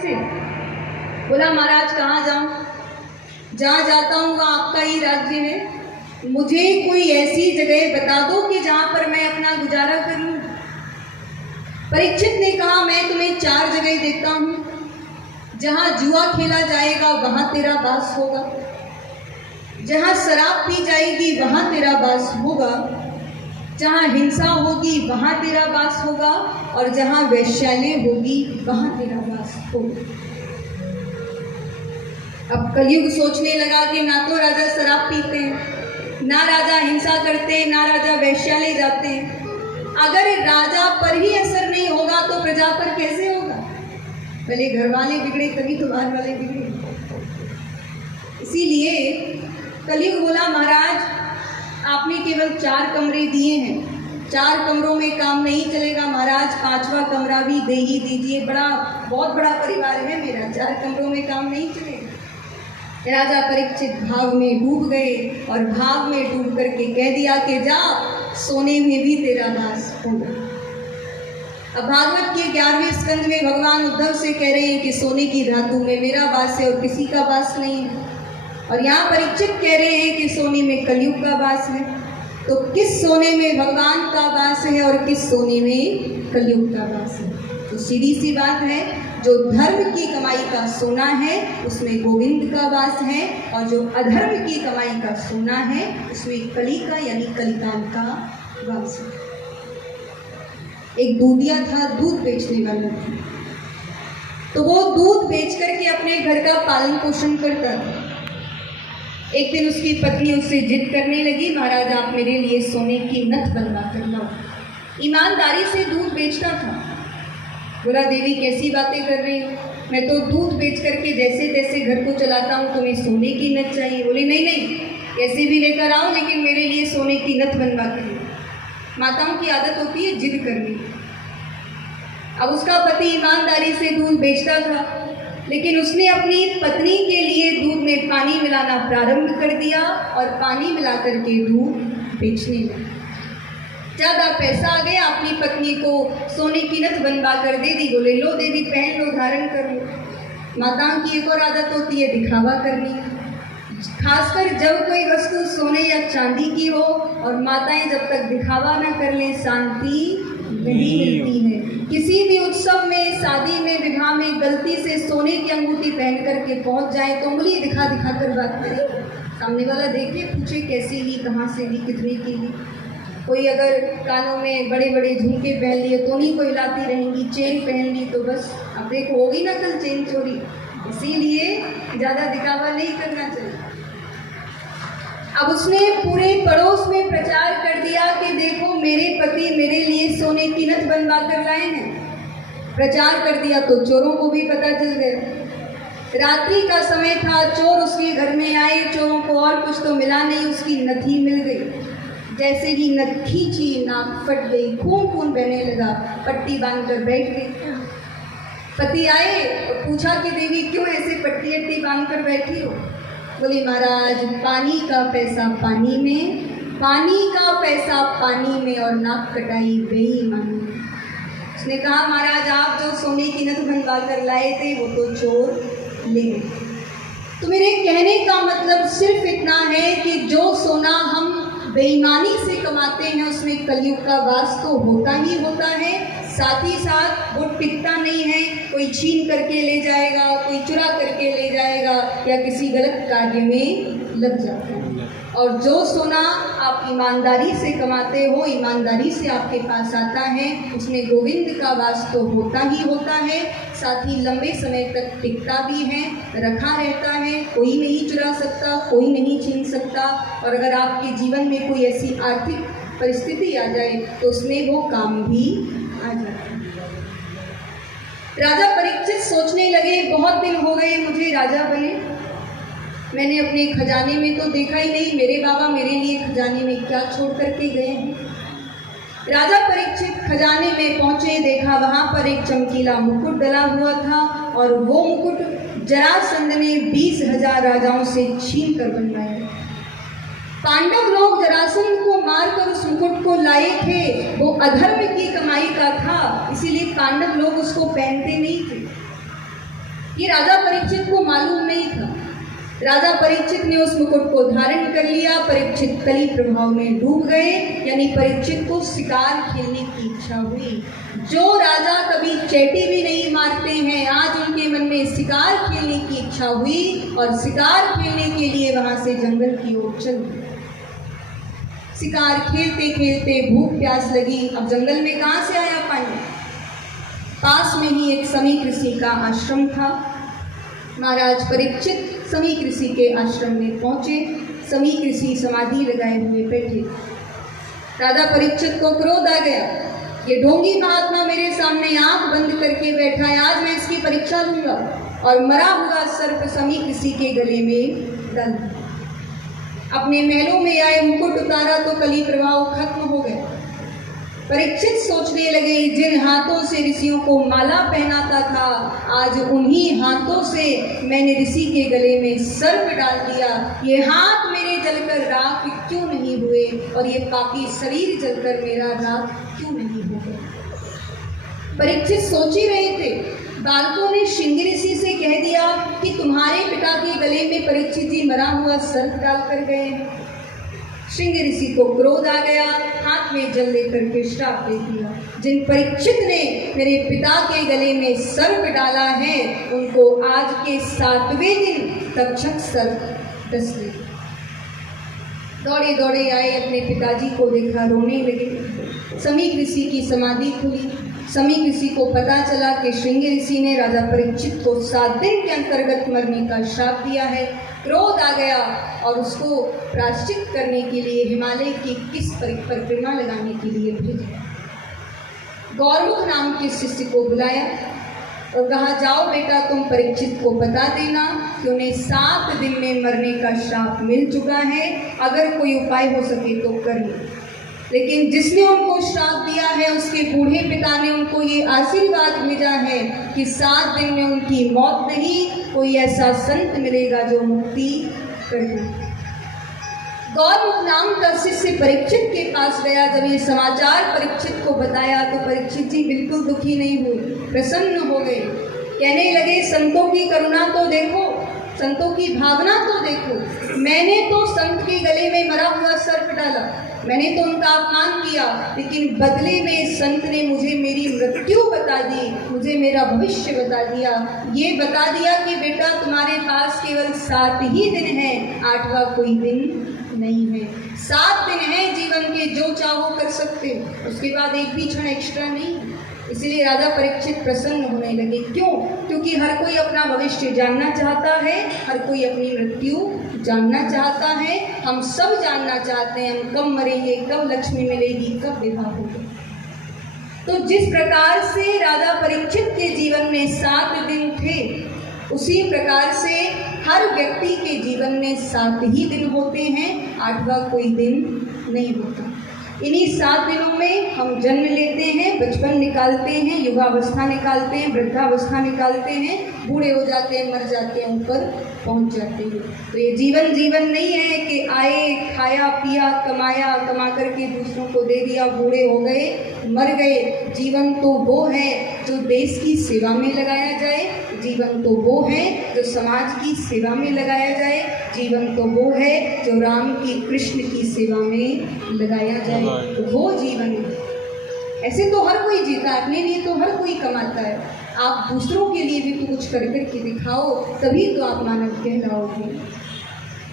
से बोला महाराज कहाँ जाऊं, जहाँ जाता हूँ वहाँ आपका ही राज्य है, मुझे कोई ऐसी जगह बता दो कि जहाँ पर मैं अपना गुजारा कर लूँ। परीक्षित ने कहा मैं तुम्हें 4 जगह देता हूँ, जहाँ जुआ खेला जाएगा वहाँ तेरा वास होगा, जहाँ शराब पी जाएगी वहाँ तेरा वास होगा, जहाँ हिंसा होगी वहाँ तेरा वास होगा, और जहाँ वैश्यालय होगी वहाँ तेरा वास होगा। अब कलयुग सोचने लगा कि ना तो राजा शराब पीते हैं, ना राजा हिंसा करते हैं, ना राजा वैश्यालय जाते हैं। अगर राजा पर ही असर नहीं होगा तो प्रजा पर कैसे होगा? पहले घर वाले बिगड़े तभी तो बाहर वाले बिगड़े। इसीलिए कलयुग बोला महाराज आपने केवल 4 कमरे दिए हैं, 4 कमरों में काम नहीं चलेगा महाराज, 5वां कमरा भी दे ही दीजिए, बहुत बड़ा परिवार है मेरा, 4 कमरों में काम नहीं चलेगा। राजा परीक्षित भाव में डूब गए और भाव में डूब करके कह दिया कि जा सोने में भी तेरा वास होगा। अब भागवत के 11वें स्कंद में भगवान उद्धव से कह रहे हैं कि सोने की धातु में मेरा वास है और किसी का वास नहीं है, और यहाँ परीक्षित कह रहे हैं कि सोने में कलयुग का वास है। तो किस सोने में भगवान का वास है और किस सोने में कलयुग का वास है? तो सीधी सी बात है, जो धर्म की कमाई का सोना है उसमें गोविंद का वास है, और जो अधर्म की कमाई का सोना है उसमें कली का यानी कलिकाल का वास है। एक दूधिया था, दूध बेचने वाला था, तो वो दूध बेच करके अपने घर का पालन पोषण करता था। एक दिन उसकी पत्नी उससे जिद करने लगी, महाराज आप मेरे लिए सोने की नथ बनवा कर लाओ। ईमानदारी से दूध बेचता था। बोला देवी कैसी बातें कर रही हो, मैं तो दूध बेच करके जैसे तैसे घर को चलाता हूँ, तुम्हें सोने की नथ चाहिए? बोली नहीं नहीं, कैसे भी लेकर आओ लेकिन मेरे लिए सोने की नथ बनवा कर लो। माताओं की आदत होती है जिद करनी। अब उसका पति ईमानदारी से दूध बेचता था, लेकिन उसने अपनी पत्नी के लिए दूध में पानी मिलाना प्रारंभ कर दिया और पानी मिला करके दूध बेचने लगा। ज़्यादा पैसा आ गया, अपनी पत्नी को सोने की नथ बनवा कर दे दी। बोले लो देवी पहन लो, धारण कर लो। माताओं की एक और आदत होती है दिखावा करनी, खासकर जब कोई वस्तु सोने या चांदी की हो और माताएं जब तक दिखावा न कर लें शांति नहीं मिलती है। किसी भी उत्सव में, शादी में, विवाह में गलती से सोने की अंगूठी पहन करके पहुंच जाए तो उंगली दिखा दिखा कर बात करें, सामने वाला देखे पूछे कैसी ली, कहाँ से ली, कितने की ली। कोई अगर कानों में बड़े बड़े झुमके पहन लिए तो नहीं को हिलाती रहेंगी, चेन पहन ली तो बस अब देखो होगी ना कल चेन चोरी। इसीलिए ज़्यादा दिखावा नहीं करना चाहिए। अब उसने पूरे पड़ोस में प्रचार कर दिया कि देखो मेरे पति मेरे लिए सोने की नथ बनवा कर लाए हैं। प्रचार कर दिया तो चोरों को भी पता चल गया। रात्रि का समय था, चोर उसके घर में आए, चोरों को और कुछ तो मिला नहीं, उसकी नथ ही मिल गई। जैसे ही नथ खींची नाक फट गई, खून खून बहने लगा, पट्टी बांधकर बैठ गई। पति आए और पूछा कि देवी क्यों ऐसे पट्टी अट्टी बांधकर बैठी हो? बोली महाराज पानी का पैसा पानी में, पानी का पैसा पानी में, और नाक कटाई बेईमानी। उसने कहा महाराज आप जो सोने की नथ बनवा कर लाए थे वो तो चोर ले गए। तो मेरे कहने का मतलब सिर्फ इतना है कि जो सोना हम बेईमानी से कमाते हैं उसमें कलयुग का वास तो होता ही होता है, साथ ही साथ वो टिकता नहीं है। कोई छीन करके ले जाएगा, कोई चुरा करके ले जाएगा या किसी गलत कार्य में लग जाता है। और जो सोना आप ईमानदारी से कमाते हो, ईमानदारी से आपके पास आता है, उसमें गोविंद का वास तो होता ही होता है, साथ ही लंबे समय तक टिकता भी है, रखा रहता है, कोई नहीं चुरा सकता, कोई नहीं छीन सकता। और अगर आपके जीवन में कोई ऐसी आर्थिक परिस्थिति आ जाए तो उसमें वो काम भी आ जाता है। राजा परीक्षित सोचने लगे बहुत दिन हो गए मुझे राजा बने, मैंने अपने खजाने में तो देखा ही नहीं, मेरे बाबा मेरे लिए खजाने में क्या छोड़ करके गए हैं। राजा परीक्षित खजाने में पहुंचे, देखा वहां पर एक चमकीला मुकुट डला हुआ था, और वो मुकुट जरासंध ने 20,000 राजाओं से छीन कर बनवाया। पांडव लोग जरासंध को मारकर उस मुकुट को लाए थे, वो अधर्म की कमाई का था, इसीलिए पांडव लोग उसको पहनते नहीं थे। ये राजा परीक्षित को मालूम नहीं था। राजा परीक्षित ने उस मुकुट को धारण कर लिया। परीक्षित कली प्रभाव में डूब गए, यानी परीक्षित को शिकार खेलने की इच्छा हुई। जो राजा कभी चैटी भी नहीं मारते हैं, आज उनके मन में शिकार खेलने की इच्छा हुई और शिकार खेलने के लिए वहां से जंगल की ओर चल दिए। शिकार खेलते खेलते भूख प्यास लगी। अब जंगल में कहाँ से आया पानी? पास में ही एक समीक ऋषि का आश्रम था। महाराज परीक्षित समीक ऋषि के आश्रम में पहुंचे। समीक ऋषि समाधि लगाए हुए बैठे। राजा परीक्षित को क्रोध आ गया। ये ढोंगी महात्मा मेरे सामने आंख बंद करके बैठा है, आज मैं इसकी परीक्षा लूंगा। और मरा हुआ सर्प समीक ऋषि के गले में डाल दिया। अपने महलों में आए मुकुट उतारा तो कली प्रभाव खत्म हो गया। परीक्षित सोचने लगे, जिन हाथों से ऋषियों को माला पहनाता था, आज उन्हीं हाथों से मैंने ऋषि के गले में सर्प डाल दिया। ये हाथ मेरे जलकर राख क्यों नहीं हुए और ये पापी शरीर जलकर मेरा राख क्यों नहीं हो गया? परीक्षित सोच ही रहे थे, बालकों ने श्रृंगी ऋषि से कह दिया कि तुम्हारे पिता के गले में परीक्षित जी मरा हुआ सर्प डाल कर गए हैं। श्रृंगी ऋषि को क्रोध आ गया, हाथ में जल लेकर के श्राप दे दिया। जिन परीक्षित ने मेरे पिता के गले में सर्प डाला है, उनको आज के 7वें दिन तक्षक सर्प डस ले। दौड़े दौड़े आए, अपने पिताजी को देखा, रोने लगे। समीक ऋषि की समाधि खुली। समीक ऋषि को पता चला कि श्रृंगी ऋषि ने राजा परीक्षित को 7 दिन के अंतर्गत मरने का श्राप दिया है। क्रोध आ गया और उसको प्रायश्चित करने के लिए हिमालय की किस परिक्रमा लगाने के लिए भेजा। गौरमुख नाम के शिष्य को बुलाया और कहा, जाओ बेटा, तुम परीक्षित को बता देना कि उन्हें 7 दिन में मरने का श्राप मिल चुका है, अगर कोई उपाय हो सके तो कर ले। लेकिन जिसने उनको श्राप दिया है, उसके बूढ़े पिता ने उनको ये आशीर्वाद भेजा है कि 7 दिन में उनकी मौत नहीं, कोई ऐसा संत मिलेगा जो मुक्ति कर दे। गौरमुख नाम का शिष्य परीक्षित के पास गया। जब ये समाचार परीक्षित को बताया तो परीक्षित जी बिल्कुल दुखी नहीं हुए, प्रसन्न हो गए। कहने लगे, संतों की करुणा तो देखो, संतों की भावना तो देखो। मैंने तो संत के गले में मरा हुआ सर्प डाला, मैंने तो उनका अपमान किया, लेकिन बदले में संत ने मुझे मेरी मृत्यु बता दी, मुझे मेरा भविष्य बता दिया। ये बता दिया कि बेटा, तुम्हारे पास केवल 7 ही दिन है, 8वां कोई दिन नहीं है। 7 दिन है जीवन के, जो चाहो कर सकते हो, उसके बाद एक भी क्षण एक्स्ट्रा नहीं। इसीलिए राजा परीक्षित प्रसन्न होने लगे। क्यों? क्योंकि हर कोई अपना भविष्य जानना चाहता है, हर कोई अपनी मृत्यु जानना चाहता है। हम सब जानना चाहते हैं, हम कब मरेंगे, कब लक्ष्मी मिलेगी, कब विवाह होगा। तो जिस प्रकार से राजा परीक्षित के जीवन में 7 दिन थे, उसी प्रकार से हर व्यक्ति के जीवन में 7 ही दिन होते हैं, 8वां कोई दिन नहीं होता। इन्हीं 7 दिनों में हम जन्म लेते हैं, बचपन निकालते हैं, युवावस्था निकालते हैं, वृद्धावस्था निकालते हैं, बूढ़े हो जाते हैं, मर जाते हैं, ऊपर पहुंच जाते हैं। तो ये जीवन नहीं है कि आए, खाया पिया, कमाया, कमा करके दूसरों को दे दिया, बूढ़े हो गए, मर गए। जीवन तो वो है जो देश की सेवा में लगाया जाए, जीवन तो वो है जो समाज की सेवा में लगाया जाए, जीवन तो वो है जो राम की, कृष्ण की सेवा में लगाया जाए। तो वो जीवन है। ऐसे तो हर कोई जीता, अपने लिए तो हर कोई कमाता है। आप दूसरों के लिए भी तो कुछ कर करके दिखाओ, तभी तो आप मानव कहलाओगे।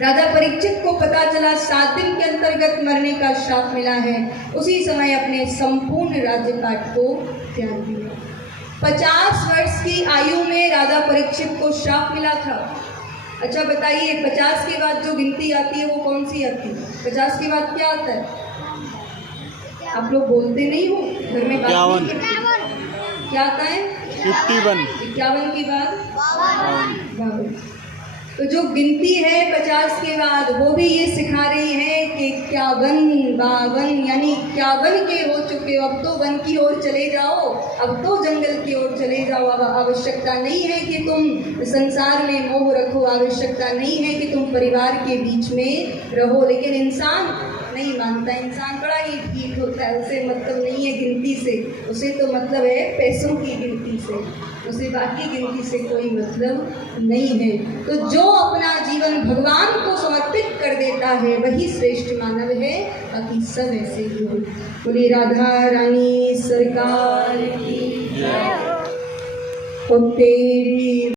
राजा परीक्षित को पता चला 7 दिन के अंतर्गत मरने का श्राप मिला है, उसी समय अपने संपूर्ण राज्यपाट को त्याग दिया। 50 वर्ष की आयु में राजा परीक्षित को श्राप मिला था। अच्छा बताइए, 50 के बाद जो गिनती आती है वो कौन सी आती है? 50 के बाद क्या आता है? आप लोग बोलते नहीं हो, घर में बात नहीं करते। क्या आता है? 51 के बाद 52। तो जो गिनती है 50 के बाद, वो भी ये सिखा रही है कि 51, 52, यानी 51 के हो चुके हो, अब तो वन की ओर चले जाओ, अब तो जंगल की ओर चले जाओ। अब आवश्यकता नहीं है कि तुम संसार में मोह रखो, आवश्यकता नहीं है कि तुम परिवार के बीच में रहो। लेकिन इंसान नहीं मानता, इंसान बड़ा ही ठीक होता है, उसे मतलब नहीं है गिनती से, उसे तो मतलब है पैसों की गिनती से। उसे बाकी गिनती से कोई मतलब नहीं है। तो जो अपना जीवन भगवान को समर्पित कर देता है वही श्रेष्ठ मानव है, बाकी सब ऐसे ही हो। बोली राधा रानी सरकार की जय हो। तेरी